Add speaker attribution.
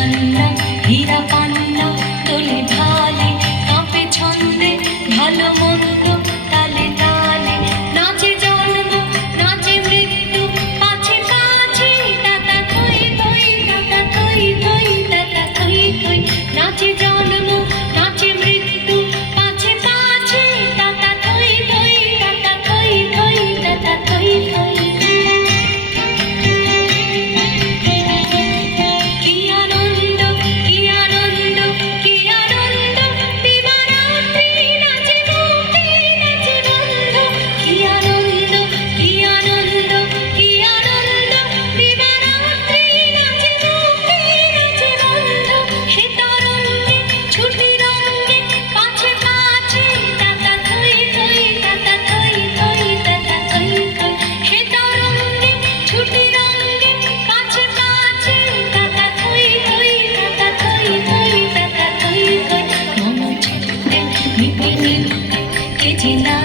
Speaker 1: வந்த ஹிரபா চিনা